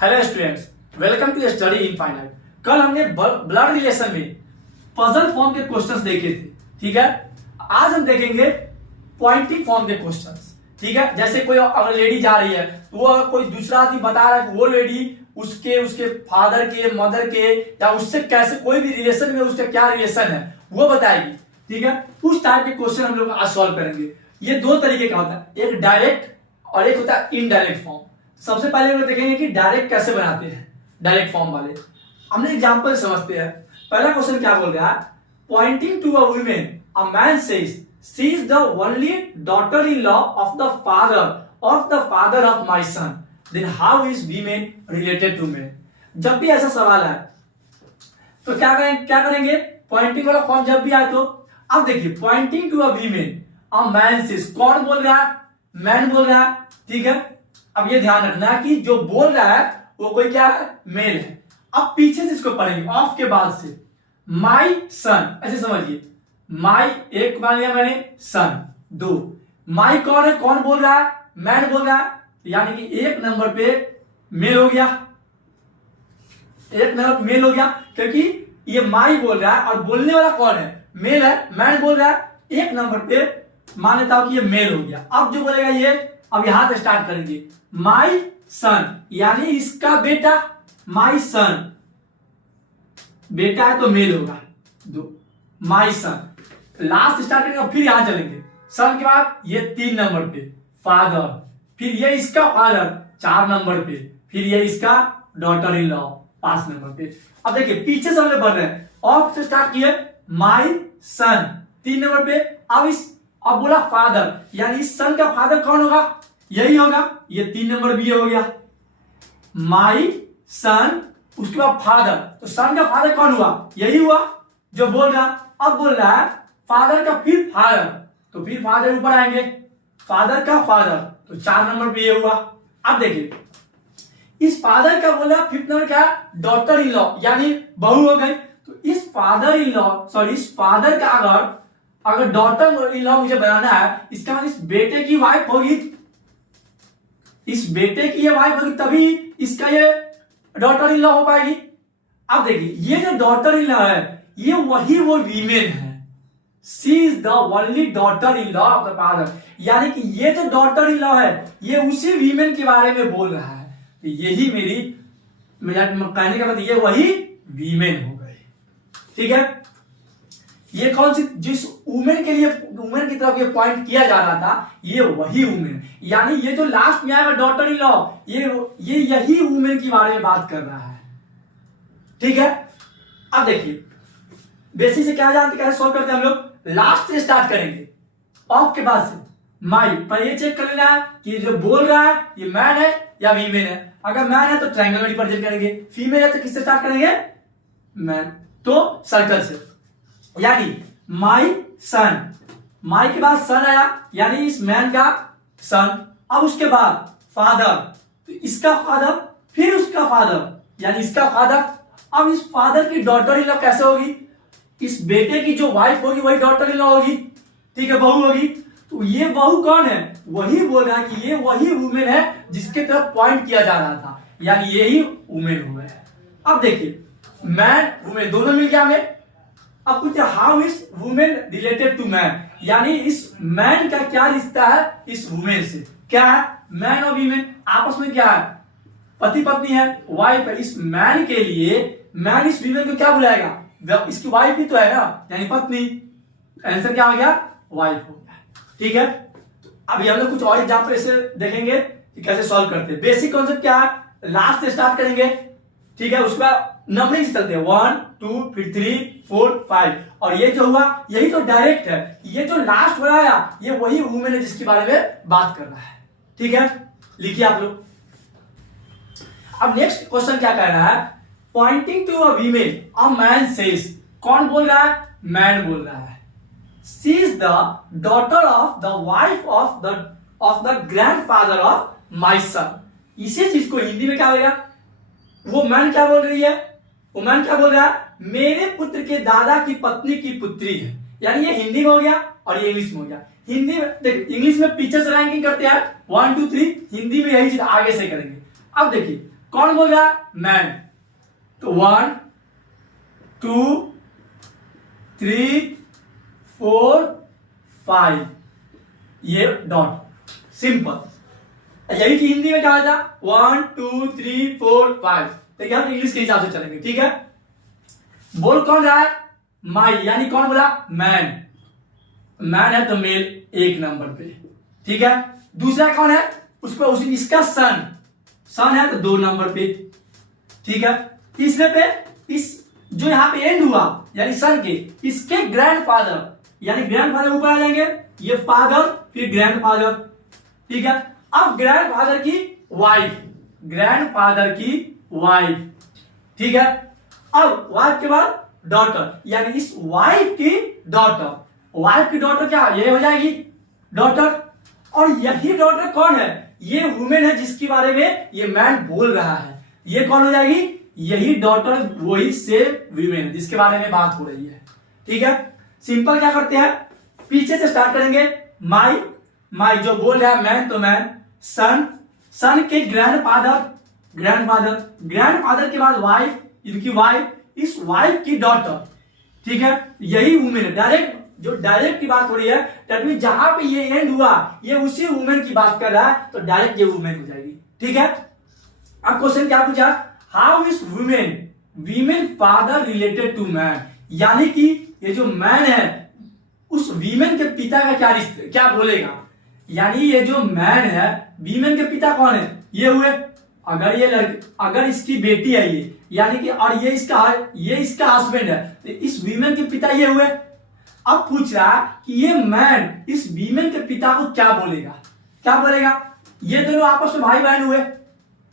Hello students, welcome to Study Infinite. कल हमने blood relation में पजल फॉर्म के क्वेश्चंस देखे थे, ठीक है। आज हम देखेंगे पॉइंटिंग फॉर्म के क्वेश्चंस, ठीक है। जैसे कोई अगर लेडी जा रही है तो वो कोई दूसरा आदमी बता रहा है कि वो लेडी उसके फादर के, मदर के या उससे कैसे कोई भी रिलेशन में उसका क्या रिलेशन है वो बताएगी, ठीक है। उस टाइप के क्वेश्चन हम लोग आज सॉल्व करेंगे। ये दो तरीके का होता है, एक डायरेक्ट और एक होता है इनडायरेक्ट फॉर्म। सबसे पहले हम लोग देखेंगे कि डायरेक्ट कैसे बनाते हैं, डायरेक्ट फॉर्म वाले। हमने एग्जांपल समझते हैं। पहला क्वेश्चन क्या बोल रहा है, pointing to a woman a man says she is the only daughter in law of the father of my son, then how is women related to man. जब भी ऐसा सवाल है तो क्या करेंगे पॉइंटिंग वाला फॉर्म जब भी आए तो। अब देखिए pointing to a women a man says, कौन बोल रहा है, मैन बोल रहा है, ठीक है। अब ये ध्यान रखना है कि जो बोल रहा है वो कोई क्या है, मेल है। अब पीछे से इसको पढ़ेंगे, ऑफ के बाद से माई सन, ऐसे समझिए। माई एक मान लिया मैंने, सन दो। माई कौन है, कौन बोल रहा है, मैन बोल रहा है, यानी कि एक नंबर पे मेल हो गया, एक नंबर मेल हो गया, क्योंकि ये माई बोल रहा है और बोलने वाला कौन है, मेल है, मैन बोल रहा है। एक नंबर पे मान लेता हूं कि ये मेल हो गया। अब जो बोलेगा ये, अब यहां से स्टार्ट करेंगे, माई सन यानी इसका बेटा, माई सन बेटा है तो मेल होगा दो, माई सन। लास्ट स्टार्ट करेंगे, फिर यहां चलेंगे, सन के बाद ये 3 नंबर पे फादर, फिर ये इसका फादर 4 नंबर पे, फिर ये इसका डॉटर इन लॉ 5 नंबर पे। अब देखिए पीछे से हम लोग बढ़ रहे हैं, ऑफ से स्टार्ट किए, माई सन 3 नंबर पे। अब बोला फादर, यानी इस सन का फादर कौन होगा, यही होगा, ये 3 नंबर भी हो गया, माई सन। उसके बाद फादर, तो सन का फादर कौन हुआ, यही हुआ जो बोल रहा। अब बोल रहा है फादर का फिर फादर, तो फिर फादर ऊपर आएंगे, फादर का फादर, तो 4 नंबर पे ये हुआ। अब देखिए इस फादर का बोला 5th नंबर क्या, डॉटर इन लॉ यानी बहू हो गई। तो इस फादर इन लॉ सॉरी इस फादर का अगर डॉटर इन लॉ मुझे बनाना है, इसका मतलब इस बेटे की वाइफ होगी, इस बेटे की ये वाइफ होगी, तभी इसका ये डॉटर इन लॉ हो पाएगी। अब देखिए ये जो डॉटर इन लॉ है ये वही वो वीमेन है, she is the only daughter in law of the father, यानी कि ये जो डॉटर इन लॉ है ये उसी वीमेन के बारे में बोल रहा है। तो यही मेरा कहने का मतलब ये वही वीमेन हो गए, ठीक है। ये कौन सी, जिस वुमेन के लिए वुमेन की तरफ ये पॉइंट किया जा रहा था, ये वही वुमेन, यानी ये जो लास्ट में आएगा डॉटर इन लॉ, ये यही वुमेन के बारे में बात कर रहा है, ठीक है। अब देखिए बेसिक से क्या जानते, कैसे सॉल्व करते हैं हम लोग, लास्ट से स्टार्ट करेंगे, ऑफ के बाद से माई पर ये चेक कर लेना है कि जो बोल रहा है ये मैन है या वीमेन है। अगर मैन है तो ट्रायंगल में रिप्रेजेंट करेंगे, फीमेल है तो किससे स्टार्ट करेंगे, मैन, तो सर्कल से, यानी माई सन, माई के बाद सन आया यानी इस मैन का सन। अब उसके बाद फादर, तो इसका फादर, फिर उसका फादर यानी इसका फादर। अब इस फादर की डॉटर इन लॉ कैसे होगी, इस बेटे की जो वाइफ होगी वही डॉटर इन लॉ होगी, ठीक है, बहू होगी। तो ये बहू कौन है, वही बोल रहा है कि ये वही वुमेन है जिसके तरफ पॉइंट किया जा रहा था, यानी यही वुमेन हुआ है। अब देखिए मैन वुमेन दोनों मिल गया हमें। अब पूछते how is women related to man, यानी इस मैन का क्या रिश्ता है इस वुमेन से, क्या है, मैन और वीमेन आपस में क्या है, पति पत्नी है, वाइफ है। इस मैन के लिए मैन इस वीमेन को क्या बुलाएगा, इसकी वाइफ ही तो है ना, यानी पत्नी। आंसर क्या हो गया, वाइफ हो गया, ठीक है। अभी हम लोग कुछ और एग्जांपल ऐसे देखेंगे कि कैसे सॉल्व करते हैं। बेसिक कॉन्सेप्ट क्या है, लास्ट से स्टार्ट करेंगे, ठीक है। उसके बाद नंबरिंग से चलते हैं, 1 2 फिर 3 4 5, और ये जो हुआ यही तो डायरेक्ट है। ये जो लास्ट बनाया ये वही वुमेन है जिसके बारे में बात कर रहा है, ठीक है। लिखिए आप लोग। अब नेक्स्ट क्वेश्चन क्या कह रहा है, pointing to a women a man says, कौन बोल रहा है, मैन बोल रहा है, she is the daughter of the wife of the grandfather of my son. इसी चीज को हिंदी में क्या बोलेगा, वो मैन क्या बोल रही है, वो मैन क्या बोल रहा है, मेरे पुत्र के दादा की पत्नी की पुत्री है, यानी ये हिंदी में हो गया और ये इंग्लिश में हो गया। हिंदी में इंग्लिश में पीछे से रैंकिंग करते हैं 1 2 3, हिंदी में यही चीज आगे से करेंगे। अब देखिए कौन बोल रहा है? मैन। तो 1 2 3 4 5 ये डॉट, सिंपल। यही कि हिंदी में कहा था 1 2 3 4 5। देखिए हम इंग्लिश के हिसाब से चलेंगे, ठीक है। बोल कौन रहा है? माई, यानी कौन बोला? मैन। मैन है तो मेल 1 नंबर पे, ठीक है। दूसरा कौन है? उस पर उसी इसका सन, सन है तो 2 नंबर पे, ठीक है। तीसरे पे इस जो यहां पे एंड हुआ यानी सन के, इसके ग्रैंडफादर, यानी ग्रैंडफादर ऊपर आ जाएंगे, ये फादर फिर ग्रैंडफादर, ठीक है। अब ग्रैंडफादर की वाइफ, ग्रैंडफादर की वाइफ, ठीक है। अब वाइफ के बाद डॉटर, यानी इस वाइफ की डॉटर, वाइफ की डॉटर क्या ये हो जाएगी डॉटर। और यही डॉटर कौन है? ये वुमेन है जिसके बारे में ये मैन बोल रहा है, ये कौन हो जाएगी? यही डॉटर, वही सेम वुमेन जिसके बारे में बात हो रही है, ठीक है। सिंपल क्या करते हैं, पीछे से स्टार्ट करेंगे। माई, माई जो बोल रहा है मैन तो मैन, सन, सन के ग्रैंडफादर, ग्रैंडफादर, ग्रैंडफादर के बाद वाइफ, इनकी वाइफ, इस वाइफ की डॉटर, ठीक है। यही वुमेन है, डायरेक्ट जो डायरेक्ट की बात हो रही है, दैट मीन जहां पे ये एंड हुआ ये उसी वुमेन की बात कर रहा है, तो डायरेक्ट ये वुमेन हो जाएगी, ठीक है। अब क्वेश्चन क्या पूछा? How is women, women father related to man, यानी कि ये जो मैन है उस वीमेन के पिता का क्या रिश्ते, क्या बोलेगा। यानी ये जो मैन है, वीमेन के पिता कौन है? ये हुए। अगर ये लड़की, अगर इसकी बेटी है ये, यानी कि और ये इसका हस्बैंड है, तो इस वीमेन के पिता ये हुए। अब पूछ रहा है कि ये मैन इस वीमेन के पिता को क्या बोलेगा, क्या बोलेगा? ये दोनों आपस में भाई बहन हुए,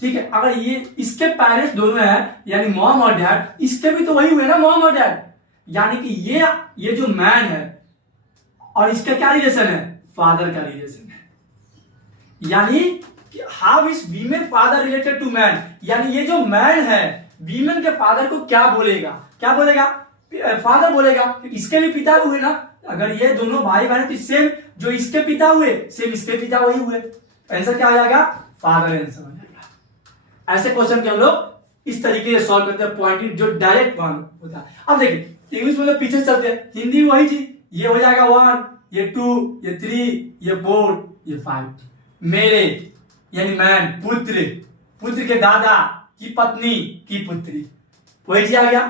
ठीक है। अगर ये इसके पेरेंट्स दोनों हैं यानी मॉम और डैड, इसके भी तो वही हुए ना, मॉम और डैड। यानी कि ये जो मैन है और इसका क्या रिलेशन है? फादर का रिलेशन है। यानी कि how is women father related to man, यानी ये जो मैन है वीमेन के फादर को क्या बोलेगा, क्या बोलेगा? फादर बोलेगा। इसके भी पिता हुए ना, अगर ये दोनों भाई बहन तो सेम जो इसके पिता हुए सेम इसके पिता वही हुए, आंसर क्या आ जाएगा? फादर आंसर हो जाएगा। ऐसे क्वेश्चन के हम लोग इस तरीके से सॉल्व करते हैं, पॉइंट जो डायरेक्ट होता है। अब देखिए इंग्लिश में पीछे चलते हैं, हिंदी वही चीज, ये हो जाएगा 1, ये 2, ये 3, ये 4, ये 5। मेरे यानी मैन, पुत्र, पुत्र के दादा की पत्नी की पुत्री, वही चीज आ गया।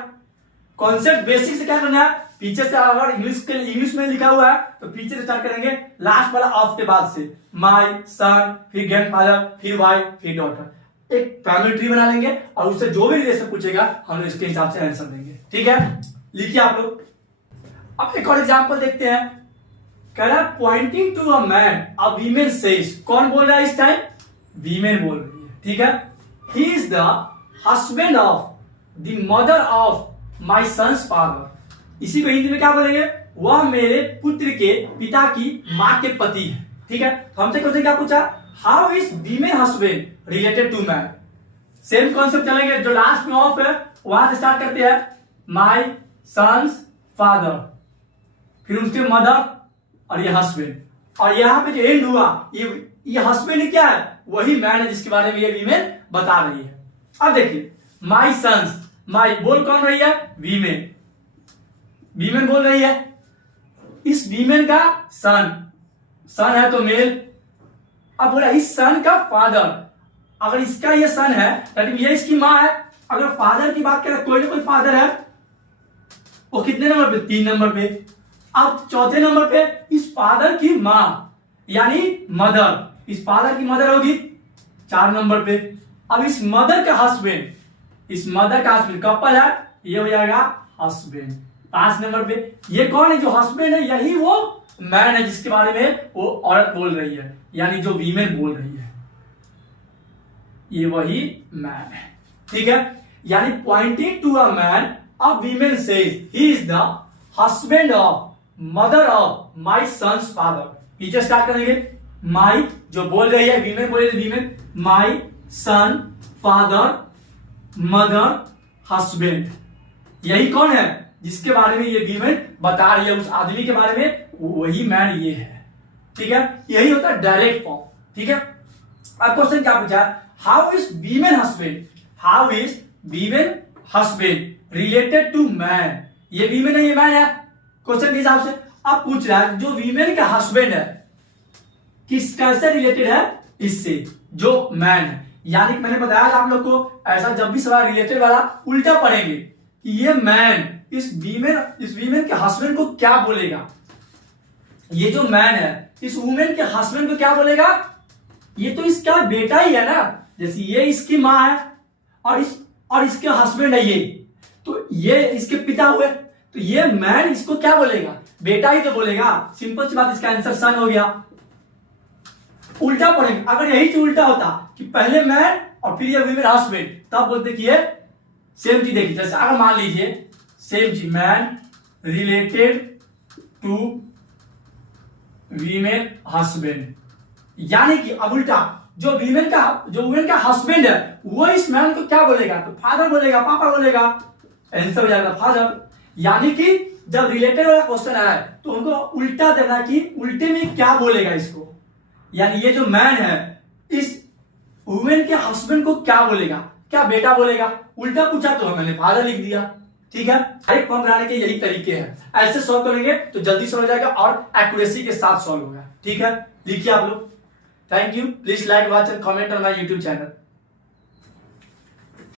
कॉन्सेप्ट बेसिक से क्या करना है, पीछे से अगर इंग्लिश में लिखा हुआ है तो पीछे से स्टार्ट करेंगे, लास्ट वाला ऑफ के बाद से माई, सन, फिर ग्रैंडफादर, फिर वाइफ, फिर डॉटर। एक फैमिली ट्री बना लेंगे और उससे जो भी रिलेशन पूछेगा हम लोग इसके हिसाब से आंसर देंगे, ठीक है। लिखिए आप लोग। अब एक और एग्जांपल देखते हैं। कह रहा है pointing to a man a women says, कौन बोल रहा है इस टाइम? वीमेन बोल रही है, ठीक है। He is the husband of the mother of my son's father. इसी को हिंदी में क्या बोलेंगे? वह मेरे पुत्र के पिता की मां के पति है, ठीक है। तो हमसे क्वेश्चन क्या पूछा? How is women husband related to man. Same concept चलेंगे, जो लास्ट में ऑफ है वहां से स्टार्ट करते हैं, माई सन्स फादर, फिर उसके मदर और ये हस्बैंड, और यहां पे जो एंड हुआ ये हस्बैंड क्या है? वही मैन है जिसके बारे में ये वीमेन बता रही है। अब देखिए माई सन्स, माई बोल कौन रही है? वीमेन, वीमेन बोल रही है। इस वीमेन का सन, सन है तो मेल। अब बोला इस सन का फादर, अगर इसका ये सन है तो ये इसकी मां है। अगर फादर की बात करें, कोई ना कोई फादर है, वो कितने नंबर पे? 3 नंबर पे। अब चौथे नंबर पे इस फादर की मां यानी मदर, इस फादर की मदर होगी 4 नंबर पे। अब इस मदर का हस्बैंड, इस मदर का हस्बैंड कपल है, ये हो जाएगा हस्बैंड 5 नंबर पे। ये कौन है? जो हस्बैंड है यही वो मैन है जिसके बारे में वो औरत बोल रही है, यानी जो वीमेन बोल रही है ये वही मैन है, ठीक है। यानी pointing to a man a women says he is the husband of mother of my son's father. पीछे स्टार्ट करेंगे, माई जो बोल रही है वीमेन बोल रही है, वीमेन, माई सन फादर मदर हस्बैंड, यही कौन है जिसके बारे में ये वीमेन बता रही है, उस आदमी के बारे में, वही मैन ये है, ठीक है। यही होता है डायरेक्ट फॉर्म, ठीक है। अब क्वेश्चन क्या पूछा? How is women husband how is women husband related to man. ये वीमेन है, ये मैन है, क्वेश्चन के हिसाब से। अब पूछ रहा है जो वीमेन का हस्बैंड है किस कैसे रिलेटेड है इससे, जो मैन है। यानी कि मैंने बताया आप लोग को, ऐसा जब भी सवाल रिलेटेड वाला उल्टा पढ़ेंगे कि ये मैन इस वीमेन के हस्बैंड को क्या बोलेगा। ये जो मैन है इस वुमेन के हस्बैंड को क्या बोलेगा, ये तो इसका बेटा ही है ना। जैसे ये इसकी माँ है और इसके हस्बैंड है ये, तो ये इसके पिता हुए, तो ये मैन इसको क्या बोलेगा, बेटा ही तो बोलेगा। सिंपल सी बात, इसका आंसर सन हो गया। उल्टा पढ़ेंगे, अगर यही चीज उल्टा होता कि पहले मैन और फिर ये वीमेन हस्बैंड, तब बोलते कि ये सेम चीज। देखिए जैसे अगर मान लीजिए सेम चीज, man related to women husband, यानी कि अब उल्टा जो वुमेन का हस्बैंड है वो इस मैन को क्या बोलेगा, तो फादर बोलेगा, पापा बोलेगा, आंसर हो जाएगा फादर। यानी कि जब रिलेटेड वाला क्वेश्चन आया तो उनको उल्टा देना कि उल्टे में क्या बोलेगा इसको। यानी ये जो मैन है इस वुमेन के हस्बैंड को क्या बोलेगा, क्या बेटा बोलेगा। उल्टा पूछा तो मैंने फादर लिख दिया। ठीक है, डायरेक्ट फॉर्म बनाने के यही तरीके हैं। ऐसे सॉल्व करेंगे तो जल्दी सॉल्व हो जाएगा और एक्यूरेसी के साथ सॉल्व होगा। ठीक है, लिखिए आप लोग। Thank you, please like, watch and comment on my YouTube channel.